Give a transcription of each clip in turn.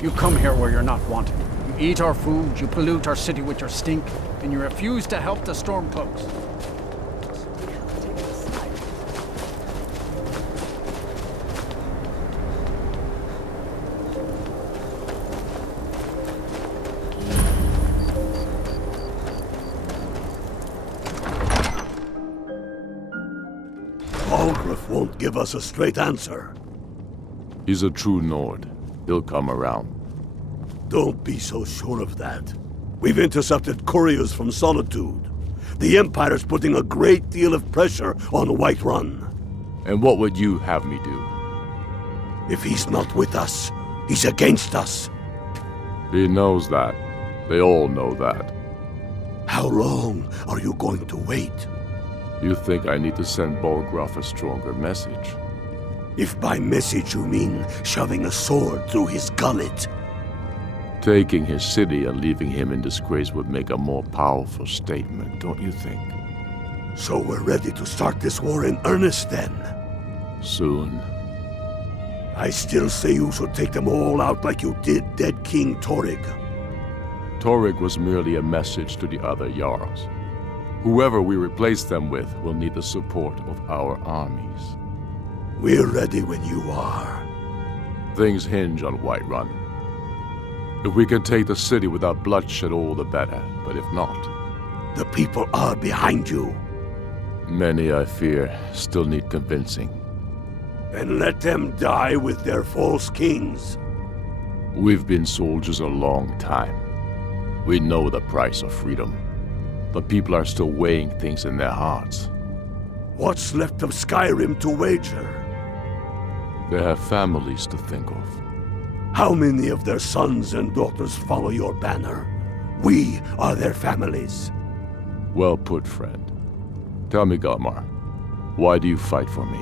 You come here where you're not wanted. You eat our food, you pollute our city with your stink, and you refuse to help the Stormcloaks. Won't give us a straight answer. He's a true Nord. He'll come around. Don't be so sure of that. We've intercepted couriers from Solitude. The Empire's putting a great deal of pressure on Whiterun. And what would you have me do? If he's not with us, he's against us. He knows that. They all know that. How long are you going to wait? You think I need to send Bolgraf a stronger message? If by message you mean shoving a sword through his gullet. Taking his city and leaving him in disgrace would make a more powerful statement, don't you think? So we're ready to start this war in earnest then? Soon. I still say you should take them all out like you did dead King Torrig. Torrig was merely a message to the other Jarls. Whoever we replace them with will need the support of our armies. We're ready when you are. Things hinge on Whiterun. If we can take the city without bloodshed, all the better. But if not... The people are behind you. Many, I fear, still need convincing. And let them die with their false kings. We've been soldiers a long time. We know the price of freedom. But people are still weighing things in their hearts. What's left of Skyrim to wager? They have families to think of. How many of their sons and daughters follow your banner? We are their families. Well put, friend. Tell me, Galmar, why do you fight for me?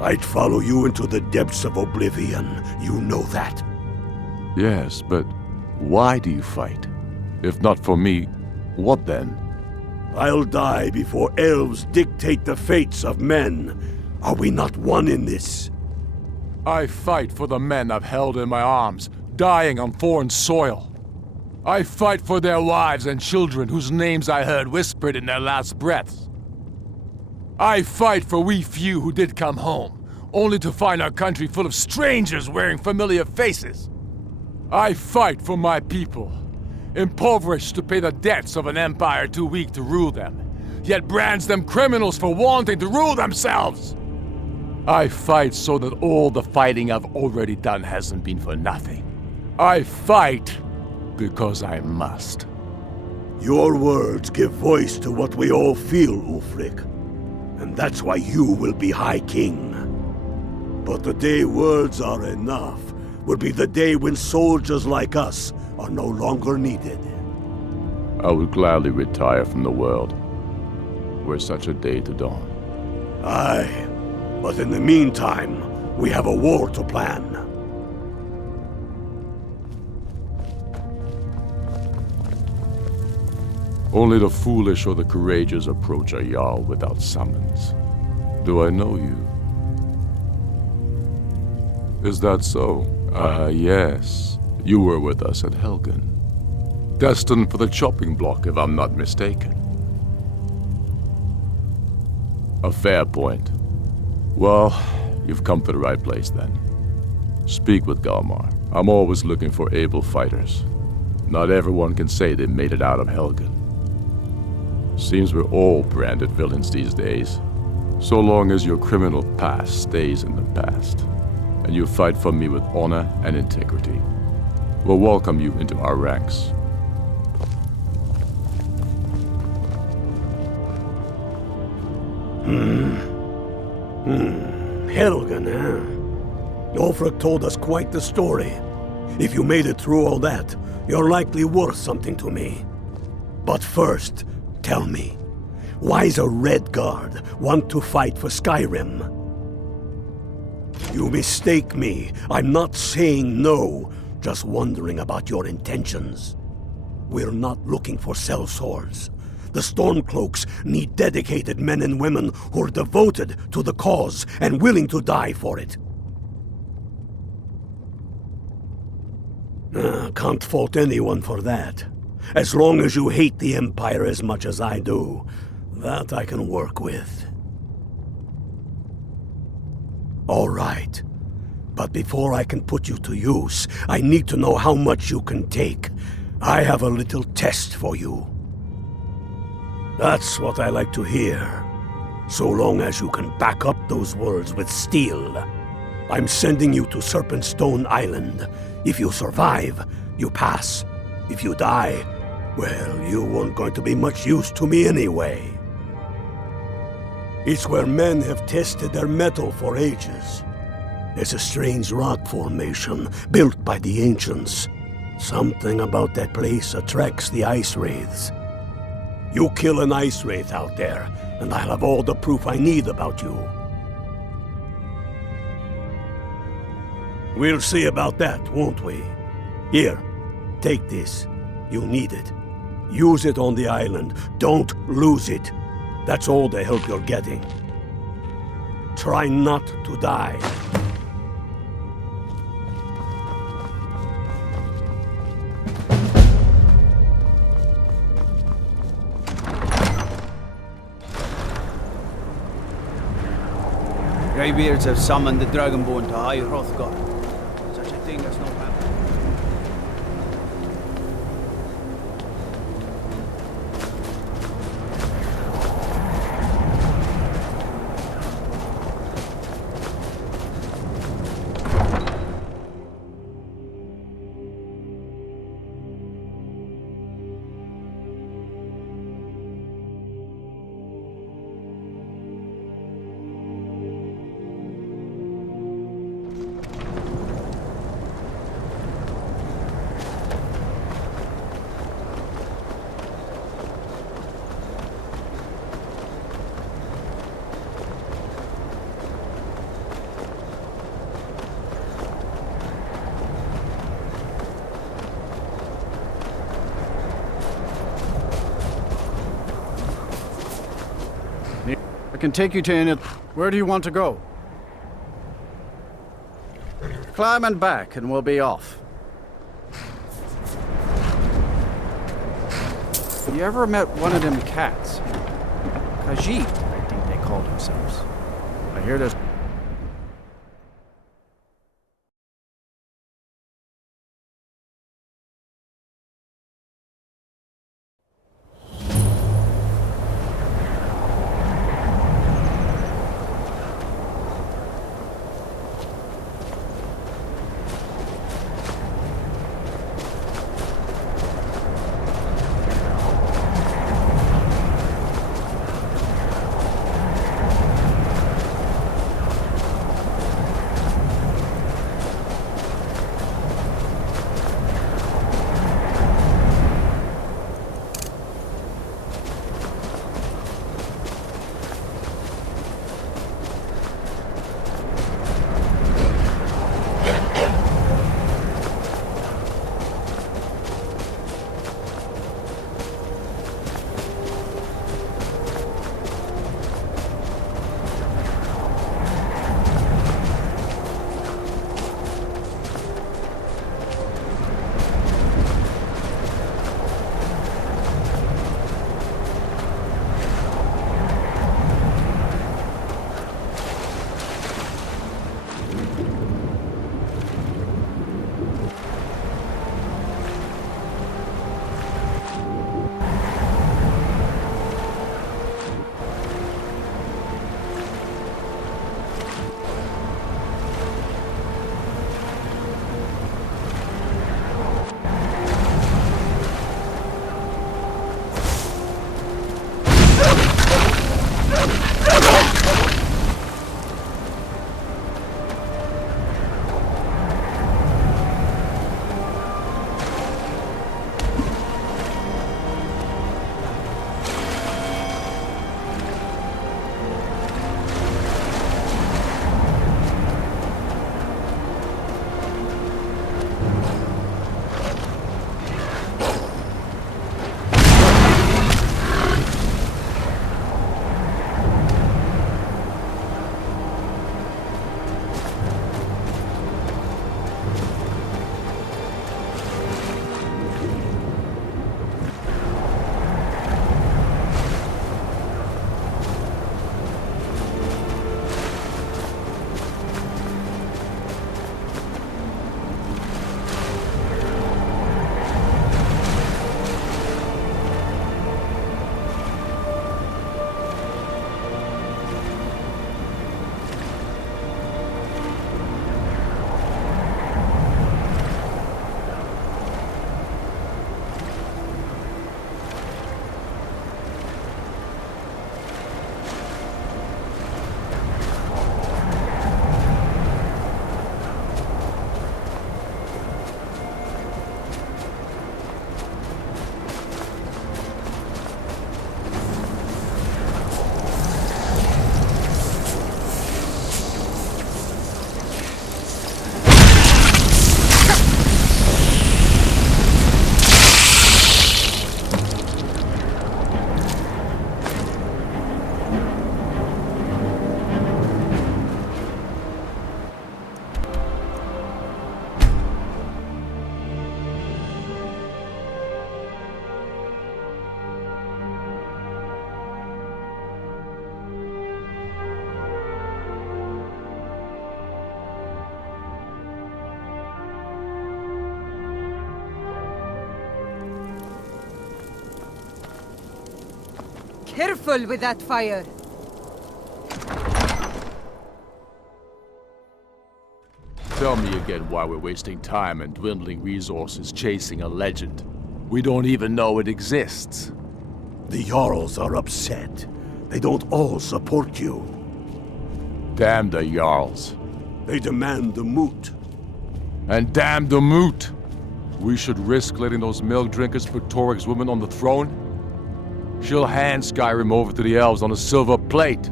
I'd follow you into the depths of oblivion. You know that. Yes, but why do you fight? If not for me, what then? I'll die before elves dictate the fates of men. Are we not one in this? I fight for the men I've held in my arms, dying on foreign soil. I fight for their wives and children whose names I heard whispered in their last breaths. I fight for we few who did come home, only to find our country full of strangers wearing familiar faces. I fight for my people, impoverished to pay the debts of an empire too weak to rule them, yet brands them criminals for wanting to rule themselves. I fight so that all the fighting I've already done hasn't been for nothing. I fight because I must. Your words give voice to what we all feel, Ulfric. And that's why you will be High King. But the day words are enough will be the day when soldiers like us are no longer needed. I would gladly retire from the world, were such a day to dawn. Aye, but in the meantime, we have a war to plan. Only the foolish or the courageous approach a Jarl without summons. Do I know you? Is that so? Yes. You were with us at Helgen. Destined for the chopping block, if I'm not mistaken. A fair point. Well, you've come to the right place then. Speak with Galmar. I'm always looking for able fighters. Not everyone can say they made it out of Helgen. Seems we're all branded villains these days. So long as your criminal past stays in the past, and you fight for me with honor and integrity, we'll welcome you into our ranks. Helgen, huh? Ulfric told us quite the story. If you made it through all that, you're likely worth something to me. But first, tell me, why's a Redguard want to fight for Skyrim? You mistake me. I'm not saying no, just wondering about your intentions. We're not looking for sellswords. The Stormcloaks need dedicated men and women who are devoted to the cause and willing to die for it. Can't fault anyone for that. As long as you hate the Empire as much as I do, that I can work with. All right. But before I can put you to use, I need to know how much you can take. I have a little test for you. That's what I like to hear. So long as you can back up those words with steel. I'm sending you to Serpentstone Island. If you survive, you pass. If you die, well, you weren't going to be much use to me anyway. It's where men have tested their metal for ages. There's a strange rock formation built by the ancients. Something about that place attracts the Ice Wraiths. You kill an Ice Wraith out there, and I'll have all the proof I need about you. We'll see about that, won't we? Here, take this. You'll need it. Use it on the island. Don't lose it. That's all the help you're getting. Try not to die. Greybeards have summoned the dragonborn to High Hrothgar. Such a thing has not happened. I can take you to any... Where do you want to go? Climb and back, and we'll be off. You ever met one of them cats? Khajiit, I think they called themselves. I hear there's... Careful with that fire. Tell me again why we're wasting time and dwindling resources chasing a legend. We don't even know it exists. The Jarls are upset. They don't all support you. Damn the Jarls. They demand the moot. And damn the moot! We should risk letting those milk drinkers put Toryg's woman on the throne? She'll hand Skyrim over to the elves on a silver plate.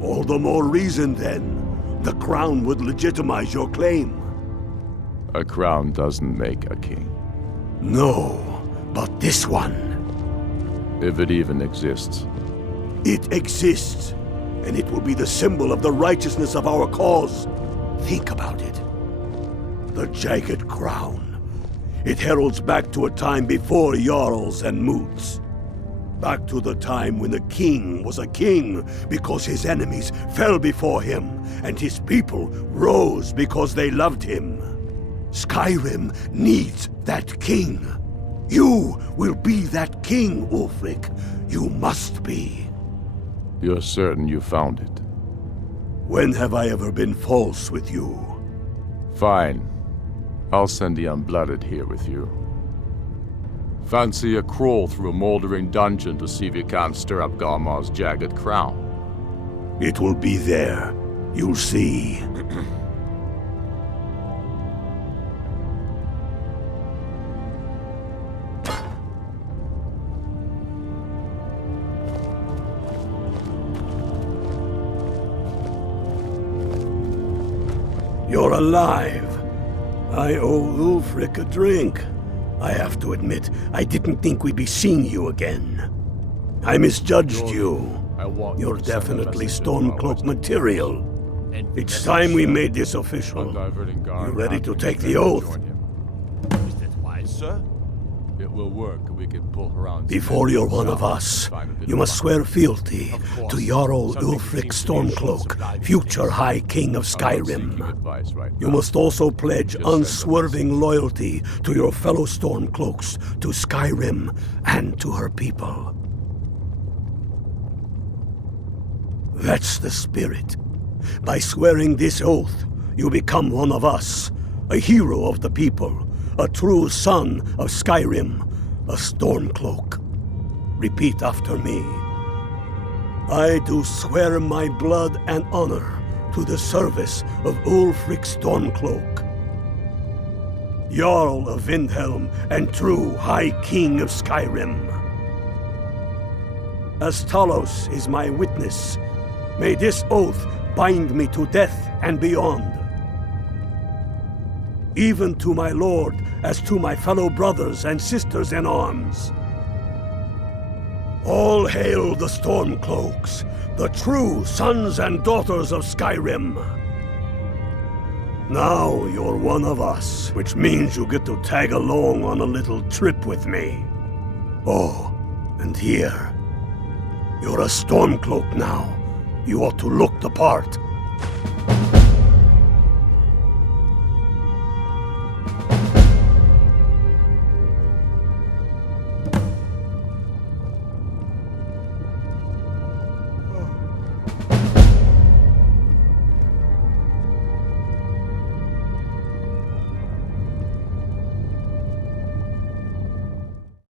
All the more reason, then. The crown would legitimize your claim. A crown doesn't make a king. No, but this one. If it even exists. It exists, and it will be the symbol of the righteousness of our cause. Think about it. The jagged crown. It heralds back to a time before Jarls and moots. Back to the time when the king was a king because his enemies fell before him, and his people rose because they loved him. Skyrim needs that king. You will be that king, Ulfric. You must be. You're certain you found it? When have I ever been false with you? Fine. I'll send the Unblooded here with you. Fancy a crawl through a moldering dungeon to see if you can't stir up Galmar's jagged crown. It will be there. You'll see. You're alive. I owe Ulfric a drink. I have to admit, I didn't think we'd be seeing you again. I misjudged you. You're definitely Stormcloak material. It's time we made this official. You ready to take the oath? Is that wise, sir? It will work. We can pull her on. Before you're one of us, you must swear fealty to Jarl Ulfric Stormcloak, future High King of Skyrim. You must also pledge unswerving loyalty to your fellow Stormcloaks, to Skyrim, and to her people. That's the spirit. By swearing this oath, you become one of us, a hero of the people, a true son of Skyrim, a Stormcloak. Repeat after me. I do swear my blood and honor to the service of Ulfric Stormcloak, Jarl of Windhelm and true High King of Skyrim. As Talos is my witness, may this oath bind me to death and beyond. Even to my lord, as to my fellow brothers and sisters in arms. All hail the Stormcloaks, the true sons and daughters of Skyrim. Now you're one of us, which means you get to tag along on a little trip with me. Oh, and here. You're a Stormcloak now. You ought to look the part.